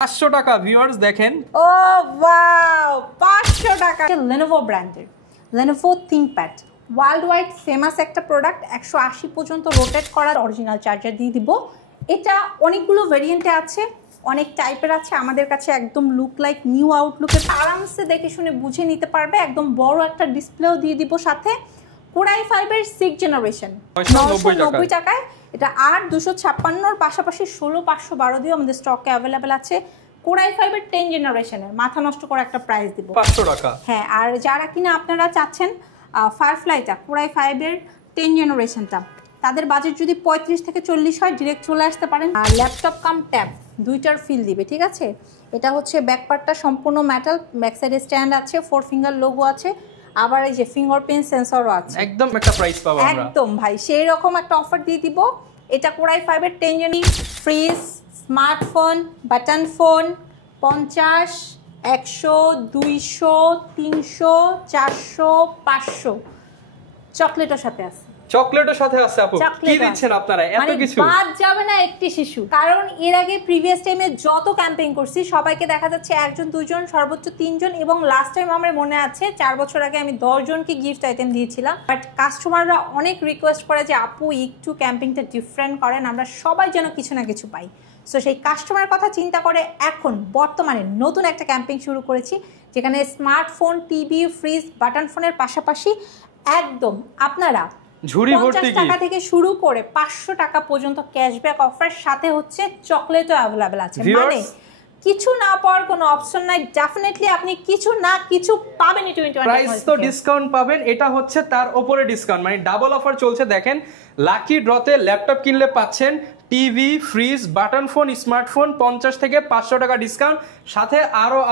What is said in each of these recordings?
500 টাকা ভিউয়ার্স দেখেন। ও ওয়াও 500 টাকা Lenovo ব্র্যান্ডের Lenovo ThinkPad world wide famous একটা প্রোডাক্ট। 180 পর্যন্ত রোটেট করার অরিজিনাল চার্জার দিয়ে দিব। এটা অনেকগুলো ভেরিয়েন্টে আছে, অনেক টাইপের আছে। আমাদের কাছে একদম লুক লাইক নিউ আউটলুকে আরামসে দেখে শুনে বুঝে নিতে পারবে। একদম বড় একটা ডিসপ্লেও দিয়ে দিব সাথে। Core i5 এর 6th জেনারেশন 990 টাকায় এটা। আর 256 এর পাশাপাশি 16512 দিয়ে আমাদের স্টকে অ্যাভেলেবেল আছে। Core i5 এর 10th জেনারেশনের মাথা নষ্ট করা একটা প্রাইস দিব 500 টাকা। হ্যাঁ, আর যারা কিনা আপনারা চাচ্ছেন ফায়ারফ্লাইটা Core i5 এর 10th জেনারেশনটা, তাদের বাজেট যদি 35 থেকে 40 হয় ডিরেক্ট চলে আসতে পারেন। আর ল্যাপটপ কাম ট্যাব দুইটার ফিল দিবে, ঠিক আছে। এটা হচ্ছে ব্যাকপার্টটা সম্পূর্ণ মেটাল, ব্যাক সাইডে স্ট্যান্ড আছে, 4 ফিঙ্গার লোগো আছে, আবার এই যে ফিঙ্গারপ্রিন্ট সেন্সরও আছে। একদম একটা প্রাইস পাবো আমরা একদম ভাই সেই রকম একটা অফার দিয়ে দিব। এটা Core i5 এর 10 generation fridge, smartphone, button phone 50, 100, 200, 300, 400, 500 চকলেটের সাথে আছে। চকলেটের সাথে আছে আপু, কি দিচ্ছেন আপনারা এত কিছু? বাদ যাবে না একটি শিশু। কারণ এর আগে প্রিভিয়াস টাইমে যত ক্যাম্পেইন করছি সবাইকে দেখা যাচ্ছে একজন, দুইজন, সর্বোচ্চ 3 জন, এবং লাস্ট টাইম আমার মনে আছে 4 বছর আগে আমি 10 জনকে গিফট আইটেম দিয়েছিলাম। বাট কাস্টমাররা অনেক রিকোয়েস্ট করে যে আপু একটু ক্যাম্পেইনটা ডিফারেন্ট করেন, আমরা সবাই যেন কিছু না কিছু পাই। সো সেই কাস্টমারের কথা চিন্তা করে এখন বর্তমানে নতুন একটা ক্যাম্পেইন শুরু করেছি, যেখানে স্মার্টফোন, টিভি, ফ্রিজ, বাটন ফোনের পাশাপাশি একদম আপনারা ঝুড়ি ভর্তি টাকা থেকে শুরু করে 500 টাকা পর্যন্ত ক্যাশব্যাক অফার, সাথে হচ্ছে চকলেটও অ্যাভেলেবেল আছে। মানে কিছু না পাওয়ার কোনো অপশন নাই। ডেফিনেটলি আপনি কিছু না কিছু পাবেনই। 21 প্রাইস তো ডিসকাউন্ট পাবেন, এটা হচ্ছে তার উপরে ডিসকাউন্ট, মানে ডাবল অফার চলছে। দেখেন লাকি ড্রতে ল্যাপটপ কিনলে পাচ্ছেন TV, fridge, button phone, smartphone 50 থেকে 500 টাকা ডিসকাউন্ট, সাথে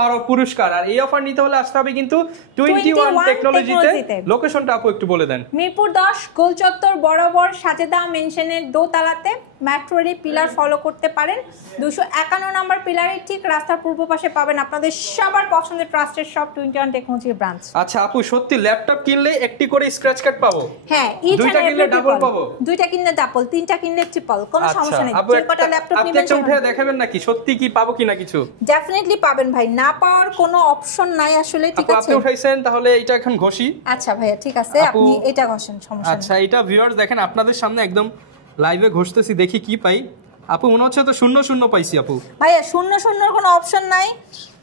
আরো পুরস্কার। আর এই অফার নিতে হলে আসতে হবে কিন্তু 21 টেকনোলজিতে। লোকেশনটা আপু একটু বলে দেন। মিরপুর 10 গোল চত্বর বরাবর সাজেদা মেনশনের দোতলাতে মেট্রোরি পিলার ফলো করতে পারেন। 251 নম্বর পিলারের ঠিক রাস্তার পূর্ব পাশে পাবেন আপনাদের সবার পছন্দের ট্রাস্টেড শপ 21 টেকনোলজির ব্রাঞ্চ। আচ্ছা আপু, সত্যি ল্যাপটপ কিনলে একটি করে স্ক্র্যাচ কার্ড পাবো? হ্যাঁ, দুইটা কিনলে ডাবল পাবো, দুইটা কিনলে ডাবল, তিনটা কিনলে ট্রিপল, কোনো সমস্যা নেই। যে কটা ল্যাপটপ নিবেন আপনি উঠে দেখাবেন নাকি সত্যি কি পাবো কিনা কিছু? ডেফিনেটলি পাবেন ভাই, না পাওয়ার কোনো অপশন নাই আসলে, ঠিক আছে। আপনি উঠাইছেন, তাহলে এটা এখন ঘষি। আচ্ছা ভাইয়া ঠিক আছে, আপনি এটা ঘষেন, সমস্যা নেই। আচ্ছা এটা ভিউয়ার্স দেখেন আপনাদের সামনে একদম লাইভে ঘষতেছি, দেখি কি পাই। আপু মনে হচ্ছে তো 00 পাইছি আপু। ভাইয়া 00 কোনো অপশন নাই,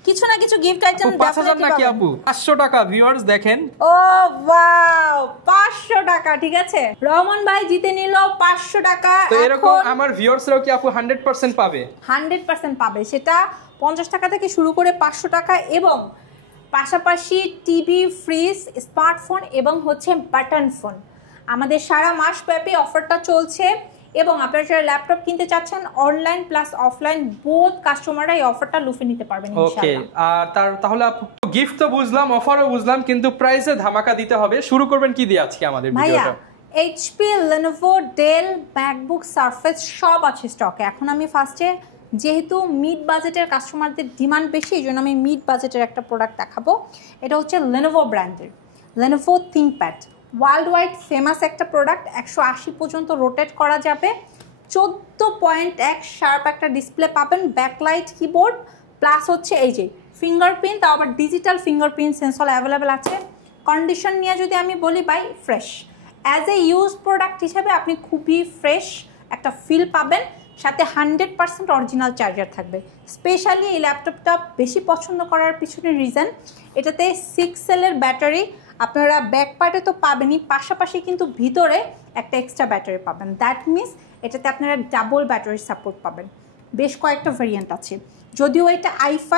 কিছু না কিছু গিফট আইটেম ডেফিনেটলি নাকি আপু? 500 টাকা ভিউয়ার্স দেখেন। ও ওয়াও 500 টাকা, ঠিক আছে। রহমান ভাই জিতে নিল 500 টাকা। তো এরকম আমার ভিউয়ার্সরাও কি আপু 100% পাবে? 100% পাবে। সেটা 50 টাকা থেকে শুরু করে 500 টাকা, এবং পাশাপাশি টিভি, ফ্রিজ, স্মার্টফোন এবং হচ্ছে বাটন ফোন। আমাদের সারা মাস ব্যাপী অফারটা চলছে, এবং আপনারা যারা ল্যাপটপ কিনতে চাচ্ছেন অনলাইন প্লাস অফলাইন বোথ কাস্টমাররা এই অফারটা লুফে নিতে পারবেন ইনশাআল্লাহ। ওকে, আর তাহলে আপু গিফট তো বুঝলাম, অফারও বুঝলাম, কিন্তু প্রাইসে ধামাকা দিতে হবে। শুরু করবেন কি দিয়ে আজকে আমাদের ভিডিওটা? HP, Lenovo, Dell, MacBook, Surface সব আছে স্টকে। এখন আমি ফার্স্টে, যেহেতু মিড বাজেটের কাস্টমারদের ডিমান্ড বেশি, এই জন্য আমি মিড বাজেটের একটা প্রোডাক্ট দেখাবো। এটা হচ্ছে Lenovo ব্র্যান্ডের Lenovo ThinkPad world wide famous একটা প্রোডাক্ট। 180 পর্যন্ত রোটেট করা যাবে, 14.1 শার্প একটা ডিসপ্লে পাবেন, ব্যাকলাইট কিবোর্ড, প্লাস হচ্ছে এই যে ফিঙ্গারপ্রিন্ট, তাও আবার ডিজিটাল ফিঙ্গারপ্রিন্ট সেন্সর অ্যাভেলেবেল আছে। কন্ডিশন নিয়ে যদি আমি বলি ভাই, fresh. As a use product হিসেবে আপনি খুবই ফ্রেশ একটা ফিল পাবেন, সাথে 100% অরিজিনাল চার্জার থাকবে। স্পেশালি এই ল্যাপটপটা বেশি পছন্দ করার পিছনে রিজন, এটাতে 6 সেলের ব্যাটারি আপনারা ব্যাক পার্টে তো পাবেনই, পাশাপাশি কিন্তু ভিতরে একটা এক্সট্রা ব্যাটারি পাবেন। দ্যাট মিনস এটাতে আপনারা ডাবল ব্যাটারি সাপোর্ট পাবেন। বেশ কয়েকটা ভেরিয়েন্ট আছে, যদিও এটা i5,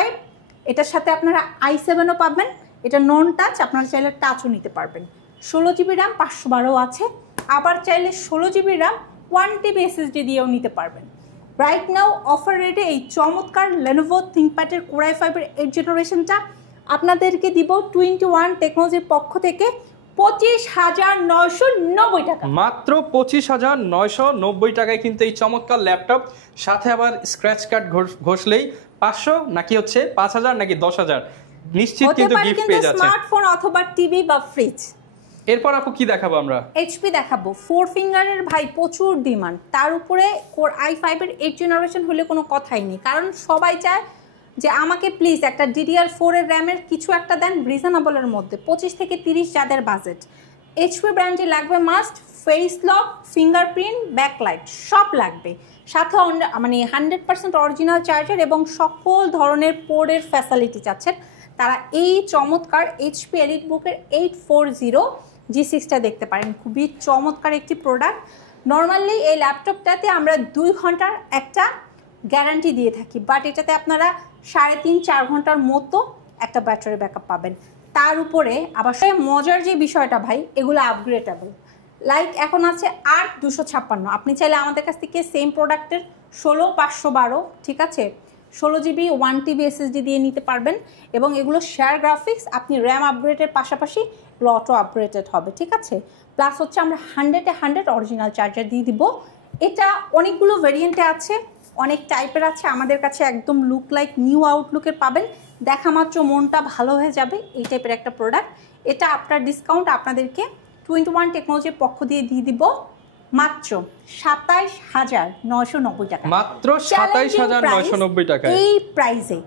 এটার সাথে আপনারা i7ও পাবেন। এটা নন টাচ, আপনারা চাইলে টাচও নিতে পারবেন। 16 জিবি র্যাম 512 আছে, আবার চাইলে 16 জিবি র্যাম 1 TB SSD দিয়েও নিতে পারবেন। রাইট নাও অফার রেটে এই চমৎকার Lenovo ThinkPad এর Core i5 এর 8th জেনারেশনটা আপনাদেরকে দিব 21 টেকনোলজির পক্ষ থেকে 25,990 টাকা। মাত্র 25,990 টাকায় কিন্তু এই চমৎকার ল্যাপটপ, সাথে আবার স্ক্র্যাচ কার্ড ঘষলেই 500 নাকি হচ্ছে 5,000 নাকি 10,000 নিশ্চিত কিন্তু গিফট পেয়ে যাচ্ছে। স্মার্টফোন অথবা টিভি বা ফ্রিজ। এরপর আপু কি দেখাবো আমরা? এইচপি দেখাবো। 4 ফিঙ্গারের ভাই প্রচুর ডিমান্ড, তার উপরে Core i5 এর 8th জেনারেশন হলে কোনো কথাই নেই, কারণ সবাই চায় যে আমাকে প্লিজ একটা DDR4 এর র্যামের কিছু একটা দেন রিজনেবলের মধ্যে, 25 থেকে 30 যাদের বাজেট, HP ব্র্যান্ডই লাগবে must, face lock, fingerprint, backlight সব লাগবে, সাথে মানে 100% অরিজিনাল চার্জার এবং সকল ধরনের পোর্টের ফ্যাসিলিটি চাচ্ছেন তারা এই চমৎকার HP এলিটবুকের 840 G6টা দেখতে পারেন। খুবই চমৎকার একটি প্রোডাক্ট। নর্মালি এই ল্যাপটপটাতে আমরা 2 ঘন্টার একটা গ্যারান্টি দিয়ে থাকি, বাট এটাতে আপনারা 3.5-4 ঘন্টার মতো একটা ব্যাটারি ব্যাকআপ পাবেন। তার উপরে আবার মজার যে বিষয়টা ভাই, এগুলো আপগ্রেডেবল। লাইক এখন আছে 8/256, আপনি চাইলে আমাদের কাছ থেকে সেম প্রোডাক্টের 16/512, ঠিক আছে, 16GB 1TB SSD দিয়ে নিতে পারবেন এবং এগুলো শেয়ার গ্রাফিক্স, আপনি র্যাম আপগ্রেডের পাশাপাশি অটো আপগ্রেডেড হবে, ঠিক আছে। প্লাস হচ্ছে আমরা 100 অরিজিনাল চার্জার দিয়ে দিব। এটা অনেকগুলো ভেরিয়েন্টে আছে, অনেক টাইপের আছে, আমাদের কাছে একদম লুক লাইক নিউ আউটলুকের পাবেন, দেখা মাত্র মনটা ভালো হয়ে যাবে এই টাইপের একটা প্রোডাক্ট। এটা আপনার ডিসকাউন্ট আপনাদেরকে 21 টেকনোলজির পক্ষ দিয়ে দিয়ে দিব মাত্র 27,990 টাকা, মাত্র 27,990 টাকা। এই প্রাইসে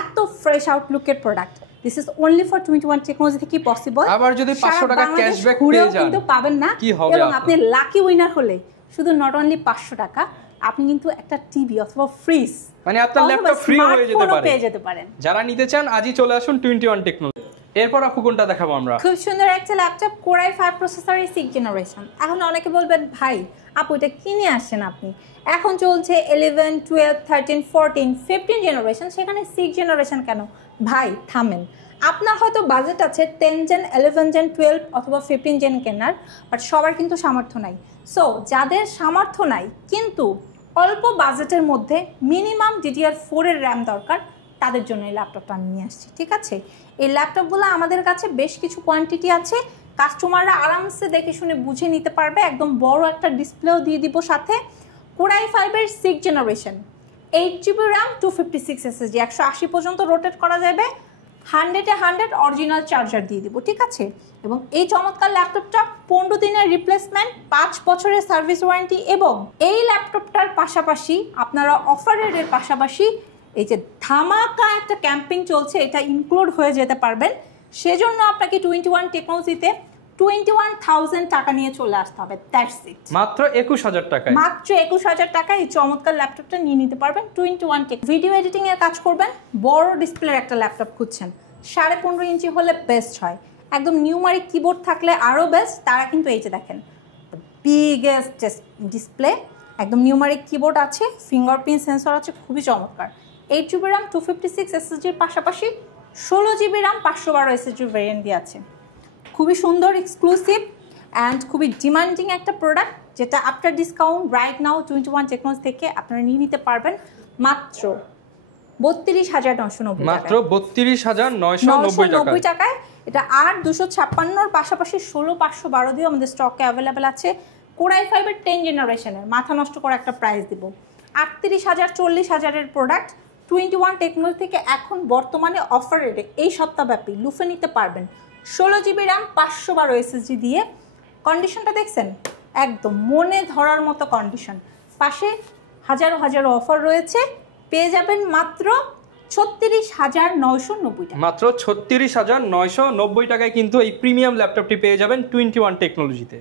এত ফ্রেশ আউটলুকের product this is only for 21 technology থেকে পসিবল। আবার যদি 500 টাকা ক্যাশব্যাক পেয়ে যান কিন্তু পাবেন না, এবং আপনি লাকি উইনার হলে শুধু নট অনলি 500 টাকা, আপনি কিন্তু একটা টিভি অথবা ফ্রিজ, মানে আপনার ল্যাপটপ ফ্রি হয়ে যেতে পারেন। যারা নিতে চান আজই চলে আসুন 21 টেকনোলজি। এরপর আপু কোনটা দেখাবো আমরা? খুব সুন্দর একটা ল্যাপটপ, Core i5 প্রসেসরের 6th জেনারেশন। এখন অনেকে বলবেন ভাই আপু এটা কিনে আসছেন আপনি, এখন চলছে 11, 12, 13, 14, 15 জেনারেশন, সেখানে 6th জেনারেশন কেন? ভাই থামেন, আপনার হয়তো বাজেট আছে 10 জেন, 11 জেন, 12 অথবা 15 জেন কেনার, বাট সবার কিন্তু সামর্থ্য নাই। সো যাদের সামর্থ্য নাই কিন্তু অল্প বাজেটের মধ্যে মিনিমাম DDR4 এর র্যাম দরকার, তাদের জন্য এই ল্যাপটপটা আমি নিয়ে আসছি, ঠিক আছে। এই ল্যাপটপগুলো আমাদের কাছে বেশ কিছু কোয়ান্টিটি আছে, কাস্টমাররা আরামসে দেখে শুনে বুঝে নিতে পারবে। একদম বড় একটা ডিসপ্লেও দিয়ে দিব সাথে। Core i5 এর 6th generation, 8GB RAM, 256 SSD, 180 পর্যন্ত রোটেট করা যাবে, 100 অরিজিনাল চার্জার দিয়ে দিব, ঠিক আছে। এবং এই চমৎকার ল্যাপটপটা 15 দিনের রিপ্লেসমেন্ট, 5 বছরের সার্ভিস ওয়ারেন্টি, এবং এই ল্যাপটপটার পাশাপাশি আপনারা অফারের পাশাপাশি এই যে ধামাকা একটা ক্যাম্পিং চলছে, এটা ইনক্লুড হয়ে যেতে পারবেন। সেজন্য আপনাকে 21 টেকনোলজিতে 21,000 টাকা নিয়ে চলে আসতে হবে, দ্যাটস ইট। মাত্র 21,000 টাকায়, মাত্র 21,000 টাকায় এই চমৎকার ল্যাপটপটা নিয়ে নিতে পারবেন 21 টেক। ভিডিও এডিটিং এর কাজ করবেন, বড় ডিসপ্লের একটা ল্যাপটপ খুঁজছেন, 15.5 ইঞ্চি হলে বেস্ট হয়, একদম নিউমারিক কিবোর্ড থাকলে আরও বেস্ট। তারা কিন্তু এই যে দেখেন বিগেস্ট ডিসপ্লে, একদম নিউমারিক কিবোর্ড আছে, ফিঙ্গারপ্রিন্ট সেন্সর আছে, খুবই চমৎকার। 8GB র্যাম, 256 SSDর পাশাপাশি 16GB র্যাম, 512 SSDর ভেরিয়েন্ট দিয়ে আছে। খুবই সুন্দর, এক্সক্লুসিভ অ্যান্ড খুবই ডিমান্ডিং একটা প্রোডাক্ট, যেটা after discount right now 21 technology থেকে আপনারা নিয়ে নিতে পারবেন মাত্র 32,990 মাত্র 32,990 টাকায়। এটা 8/256 পাশাপাশি 16/512 দিয়ে আমাদের স্টকে অ্যাভেলেবেল আছে। Core i5 এর 10 জেনারেশনের মাথা নষ্ট করে একটা প্রাইস দিব, 38,000, 40,000-এর প্রোডাক্ট 21 টেকনোলজি থেকে এখন বর্তমানে অফার রেটে এই সপ্তাহব্যাপী লুফে নিতে পারবেন 16GB র্যাম, 512 SSD দিয়ে। কন্ডিশনটা দেখছেন, একদম মনে ধরার মতো কন্ডিশন, পাশে হাজারো অফার রয়েছে, পেয়ে যাবেন মাত্র 36,990 টাকা। মাত্র 36,990 টাকায় কিন্তু এই প্রিমিয়াম ল্যাপটপটি পেয়ে যাবেন 21 টেকনোলজিতে।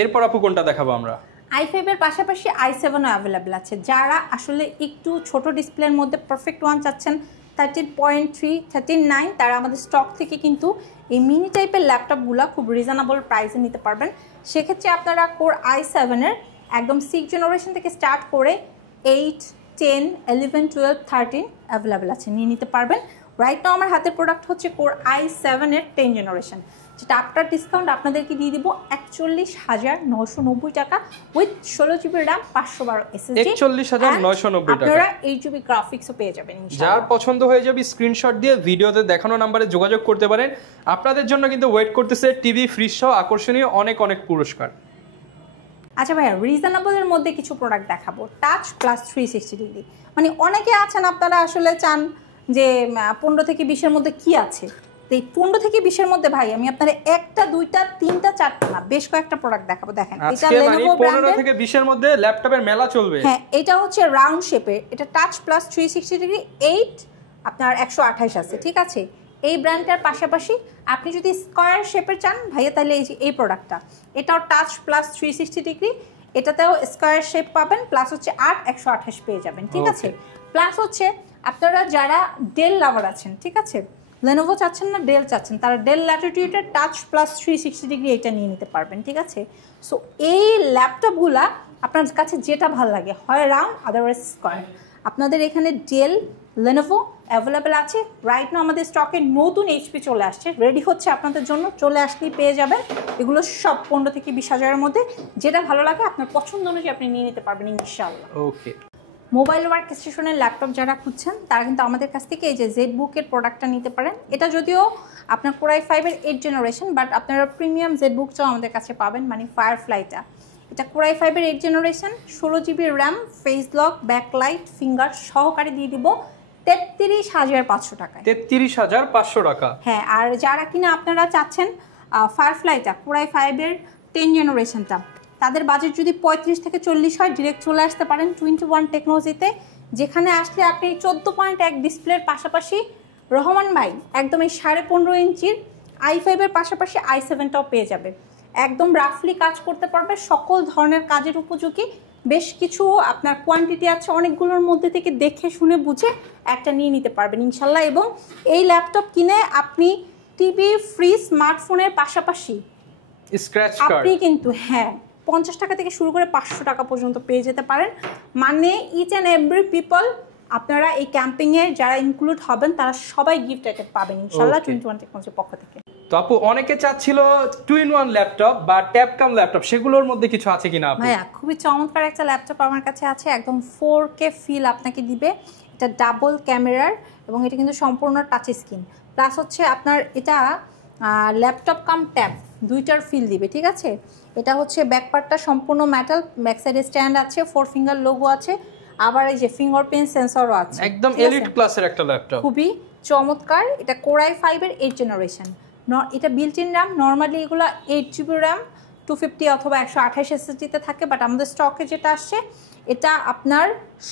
এরপর আপু কোনটা দেখাবো আমরা? i5 এর পাশাপাশি i7ও অ্যাভেলেবেল আছে। যারা আসলে একটু ছোট ডিসপ্লের মধ্যে পারফেক্ট ওয়ান চাচ্ছেন 13.3, 13.9, তারা আমাদের স্টক থেকে কিন্তু এই মিনি টাইপের ল্যাপটপগুলো খুব রিজনেবল প্রাইসে নিতে পারবেন। সেক্ষেত্রে আপনারা Core i7 এর একদম 6th জেনারেশন থেকে স্টার্ট করে 8, 10, 11, 12, 13 অ্যাভেলেবেল আছে, নিয়ে নিতে পারবেন। রাইট নাও আমার হাতের প্রোডাক্ট হচ্ছে Core i7 এর 10 জেনারেশন, যেটা আফটার ডিসকাউন্ট আপনাদেরকে দিয়ে দিব 41,990 টাকা উইথ 16GB র্যাম, 512 SSD। 41,990 টাকা। আপনারা 8GB গ্রাফিক্সও পেয়ে যাবেন ইনশাআল্লাহ। যার পছন্দ হয়ে যাবে স্ক্রিনশট দিয়ে ভিডিওতে দেখানো নম্বরে যোগাযোগ করতে পারেন। আপনাদের জন্য কিন্তু ওয়েট করতেছে টিভি, ফ্রিজ সহ আকর্ষণীয় অনেক পুরস্কার। আচ্ছা ভাইয়া, রিজনেবলের মধ্যে কিছু প্রোডাক্ট দেখাবো, টাচ প্লাস 360 ডিগ্রি। মানে অনেকে আছেন আপনারা আসলে চান যে 15 থেকে 20-এর মধ্যে কি আছে, তো এই 15 থেকে 20-এর মধ্যে ভাই আমি আপনাদের 1টা 2টা 3টা 4টা না বেশ কয়েকটা প্রোডাক্ট দেখাবো। দেখেন এটা Lenovo ব্র্যান্ডের, 15 থেকে 20-এর মধ্যে ল্যাপটপের মেলা চলবে। হ্যাঁ, এটা হচ্ছে রাউন্ড শেপের, এটা টাচ প্লাস 360 ডিগ্রি 8 আপনার 128 আছে, ঠিক আছে। এই ব্র্যান্ডটার পাশাপাশি আপনি যদি স্কয়ার শেপের চান ভাইয়া, তাহলে এই প্রোডাক্টটা, এটাও টাচ প্লাস 360 ডিগ্রি, এটাতেও স্কয়ার শেপ পাবেন, প্লাস হচ্ছে 128 পেয়ে যাবেন, ঠিক আছে। প্লাস হচ্ছে আপনারা যারা ডেল লাভার আছেন, ঠিক আছে, লেনোভো চাচ্ছেন না ডেল চাচ্ছেন, তারা ডেল ল্যাটিটিউডের টাচ প্লাস 360 ডিগ্রি এটা নিয়ে নিতে পারবেন, ঠিক আছে। সো এই ল্যাপটপগুলা আপনার কাছে যেটা ভালো লাগে, হয় রাউন্ড আদারওয়াইজ স্কয়ার, আপনাদের এখানে ডেল লেনোভো অ্যাভেলেবেল আছে। রাইট নাও আমাদের স্টকে নতুন এইচপি চলে আসছে, রেডি হচ্ছে আপনাদের জন্য, চলে আসলেই পেয়ে যাবেন। এগুলো সব 15 থেকে 20 হাজারের মধ্যে, যেটা ভালো লাগে আপনার পছন্দ অনুযায়ী আপনি নিয়ে নিতে পারবেন ইনশাআল্লাহ। ওকে, মোবাইল ওয়ার্ক স্টেশনের ল্যাপটপ যারা খুঁজছেন তারা কিন্তু আমাদের কাছ থেকে এই যে জেড বুকের প্রোডাক্টটা নিতে পারেন। এটা যদিও আপনার কোরাই 5-এর 8 জেনারেশন, বাট আপনারা প্রিমিয়াম জেড বুকটাও আমাদের কাছে পাবেন, মানে ফায়ারফ্লাইটা। এটা কোরাই 5-এর 8 generation, 16 GB RAM, face lock, backlight, finger সহকারে দিয়ে দিব 33,500 টাকায়। 33,500 টাকা। হ্যাঁ, আর যারা কিনা আপনারা চাচ্ছেন ফায়ারফ্লাইটা কোরাই 5-এর 10 জেনারেশনটা, তাদের বাজেট যদি 35 থেকে 40 হয়, ডিরেক্ট চলে আসতে পারেন 21 টেকনোলজিতে, যেখানে আসলে আপনি 14.1 ডিসপ্লের পাশাপাশি রহমান ভাই একদম এই 15.5 ইঞ্চির i5-এর পাশাপাশি i7টাও পেয়ে যাবে। একদম রাফলি কাজ করতে পারবে, সকল ধরনের কাজের উপযোগী। বেশ কিছু আপনার কোয়ান্টিটি আছে, অনেকগুলোর মধ্যে থেকে দেখে শুনে বুঝে একটা নিয়ে নিতে পারবেন ইনশাল্লাহ। এবং এই ল্যাপটপ কিনে আপনি টিভি, ফ্রিজ, স্মার্টফোনের পাশাপাশি স্ক্র্যাচ কার্ড আপনি কিন্তু 50 টাকা থেকে শুরু করে 500 টাকা পর্যন্ত পেয়ে যেতে পারেন। মানে ইচ অ্যান্ড এভরি পিপল, আপনারা এই ক্যাম্পিংয়ে যারা ইনক্লুড হবেন তারা সবাই গিফট আইটেম পাবেন ইনশাল্লাহ 21 টেকনোলজির পক্ষ থেকে। তো আপু, অনেকে চাচ্ছিল 2-in-1 ল্যাপটপ বা ট্যাবকাম ল্যাপটপ, সেগুলোর মধ্যে কিছু আছে কিনা আপু? ভাইয়া খুবই চমৎকার একটা ল্যাপটপ আমার কাছে আছে, একদম 4K ফিল আপনাকে দিবে। এটা ডাবল ক্যামেরার এবং এটা কিন্তু সম্পূর্ণ টাচ স্ক্রিন, প্লাস হচ্ছে আপনার এটা ল্যাপটপ কাম ট্যাব দুইটার ফিল দিবে, ঠিক আছে। এটা হচ্ছে ব্যাকপার্টটা সম্পূর্ণ মেটাল, ব্যাক সাইডে স্ট্যান্ড আছে, 4 ফিঙ্গার লোগো আছে, আবার এই যে ফিঙ্গারপ্রিন্ট সেন্সরও আছে, একদম এলিট ক্লাসের একটা ল্যাপটপ, খুবই চমৎকার। এটা কোরাই 5-এর 8 জেনারেশন, এটা বিল্ট ইন র্যাম, নর্মালি এগুলো 8 জিবি র্যাম 250 অথবা 128 এসএসডিতে থাকে, বাট আমাদের স্টকে যেটা আসছে এটা আপনার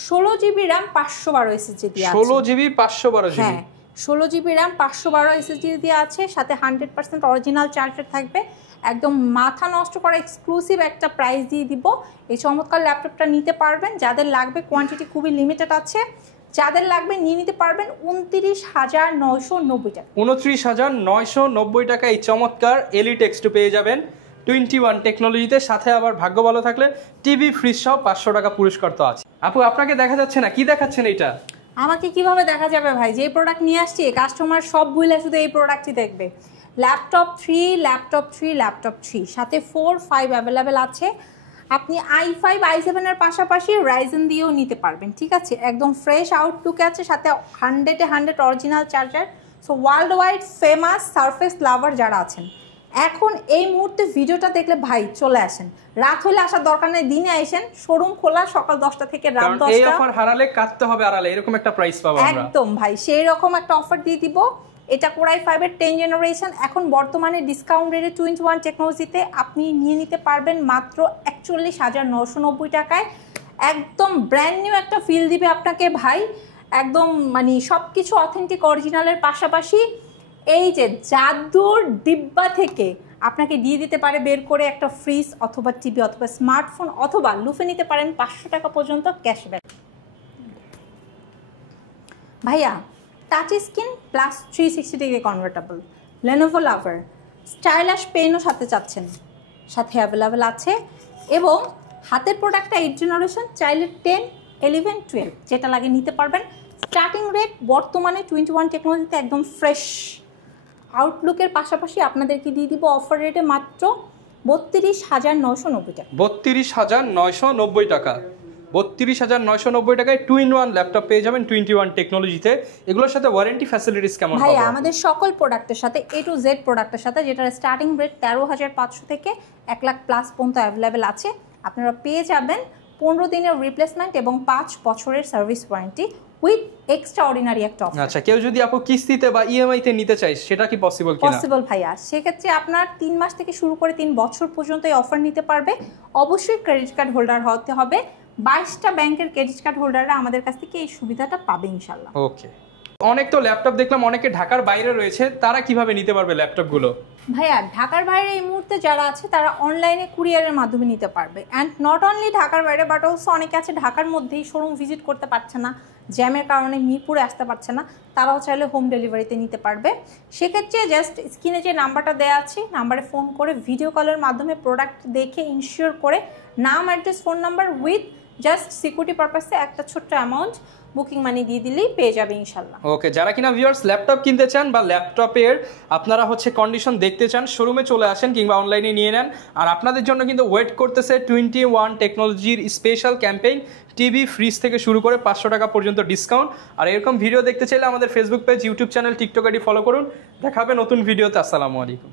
16 জিবি র্যাম 512 এসএসডি দিয়ে আছে। 16 জিবি 512 জিবি, হ্যাঁ 16 জিবি র্যাম 512 এসএসডি দিয়ে আছে, সাথে 100% অরিজিনাল চার্জার থাকবে। একদম মাথা নষ্ট করা এক্সক্লুসিভ একটা প্রাইস দিয়ে দিব। এই চমৎকার ল্যাপটপটা নিতে পারবেন, যাদের লাগবে কোয়ান্টিটি খুবই লিমিটেড আছে, যাদের লাগবে নিয়ে নিতে পারবেন 29,990 টাকা। 29,990 টাকা এই চমৎকার এলিট X2 পেয়ে যাবেন 21 টেকনোলজিতে। সাথে আবার ভাগ্য ভালো থাকলে টিভি, ফ্রিজ সহ 500 টাকা পুরস্কার তো আছে। আপু, আপনাকে দেখা যাচ্ছে না, কি দেখাচ্ছেন এটা? আমাকে কিভাবে দেখা যাবে ভাই, যে প্রোডাক্ট নিয়ে আসছি কাস্টমার সব ভুলে শুধু এই প্রোডাক্টই দেখবে। ল্যাপটপ 3, সাথে 4, 5 অ্যাভেলেবেল আছে। আপনি i5, i7 এর পাশাপাশি রাইজেন দিয়েও নিতে পারবেন, ঠিক আছে। একদম ফ্রেশ আউটলুকে আছে, সাথে 100 original charger. So worldwide famous surface lover যারা আছেন, এখন এই মুহূর্তে ভিডিওটা দেখলে ভাই চলে আসেন, রাত হলে আসার দরকার নেই, দিনে আসেন, শোরুম খোলা সকাল 10টা থেকে রাত 10টা। এই অফার হারালে কাটতে হবে আড়ালে, এরকম একটা প্রাইস পাবো আমরা একদম ভাই, সেই রকম একটা অফার দিয়ে দিব। এটা কোরাই 5-এর 10 জেনারেশন, এখন বর্তমানে ডিসকাউন্ট রেটে 21 টেকনোলজিতে আপনি নিয়ে নিতে পারবেন মাত্র 41,990 টাকায়। একদম ব্র্যান্ড নিউ একটা ফিল দিবে আপনাকে ভাই, একদম মানে সব কিছু অথেন্টিক অরিজিনালের পাশাপাশি এই যে জাদুর ডিব্বা থেকে আপনাকে দিয়ে দিতে পারে বের করে একটা ফ্রিজ অথবা টিভি অথবা স্মার্টফোন, অথবা লুফে নিতে পারেন 500 টাকা পর্যন্ত ক্যাশব্যাক। ভাইয়া touch screen plus 360 degree convertible Lenovo লাভার, স্টাইলাশ পেনও সাথে চাচ্ছেন, সাথে অ্যাভেলেবেল আছে। এবং হাতের প্রোডাক্টটা 8 জেনারেশন, চাইলে 10, 11, 12 যেটা লাগে নিতে পারবেন। স্টার্টিং রেট বর্তমানে 21 টেকনোলজিতে একদম ফ্রেশ আউটলুকের পাশাপাশি আপনাদেরকে দিয়ে দিব অফার রেটে মাত্র 32,990 টাকা। 32,990 টাকা, 32,990 টাকায় 2-in-1 ল্যাপটপ পেয়ে যাবেন 21 টেকনোলজিতে। এগুলোর সাথে ওয়ারেন্টি ফ্যাসিলিটিস কেমন ভাই পাবো? আমাদের সকল প্রোডাক্টের সাথে A to Z প্রোডাক্টের সাথে, যেটার স্টার্টিং রেট 13,500 থেকে 1 লাখ প্লাস পর্যন্ত অ্যাভেলেবেল আছে। আপনারা পেয়ে যাবেন 15 দিনের রিপ্লেসমেন্ট এবং 5 বছরের service warranty with extra ordinary একটা অফার। আচ্ছা, কেউ যদি আপু কিস্তিতে বা ইএমআই তে নিতে চায় সেটা কি পসিবল কিনা? পসিবল ভাইয়া, সেক্ষেত্রে আপনার 3 মাস থেকে শুরু করে 3 বছর পর্যন্ত এই অফার নিতে পারবে। অবশ্যই ক্রেডিট কার্ড হোল্ডার হতে হবে। 22টা ব্যাংকের ক্রেডিট কার্ড হোল্ডাররা আমাদের কাছ থেকে এই সুবিধাটা পাবে ইনশাল্লাহ। ওকে, অনেক তো ল্যাপটপ দেখলাম অনেকে ঢাকার বাইরে রয়েছে, তারা কিভাবে নিতে পারবে ল্যাপটপগুলো? ভাইয়া ঢাকার বাইরে এই মুহূর্তে যারা আছে তারা অনলাইনে কুরিয়ারের মাধ্যমে নিতে পারবে। অ্যান্ড নট অনলি ঢাকার বাইরে, বাট অলসো অনেকে আছে ঢাকার মধ্যেই শোরুম ভিজিট করতে পারছে না, জ্যামের কারণে মিরপুরে আসতে পারছে না, তারাও চাইলে হোম ডেলিভারিতে নিতে পারবে। সেক্ষেত্রে জাস্ট স্ক্রিনে যে নাম্বারটা দেওয়া আছে নাম্বারে ফোন করে ভিডিও কলের মাধ্যমে প্রোডাক্ট দেখে ইনশিওর করে নাম, address, phone number with just security পারপাসে একটা ছোট্ট অ্যামাউন্ট বুকিং মানি দিয়ে দিলেই পেয়ে যাবে ইনশাল্লাহ। ওকে, যারা কিনা ভিউয়ার্স ল্যাপটপ কিনতে চান বা ল্যাপটপের আপনারা হচ্ছে কন্ডিশন দেখতে চান, শোরুমে চলে আসেন কিংবা অনলাইনে নিয়ে নেন। আর আপনাদের জন্য কিন্তু ওয়েট করতেছে 21 টেকনোলজির স্পেশাল ক্যাম্পেইন, টিভি ফ্রিজ থেকে শুরু করে 500 টাকা পর্যন্ত ডিসকাউন্ট। আর এরকম ভিডিও দেখতে চাইলে আমাদের Facebook page, YouTube channel, TikTok ID follow করুন। দেখা হবে নতুন ভিডিওতে। আসসালামু আলাইকুম।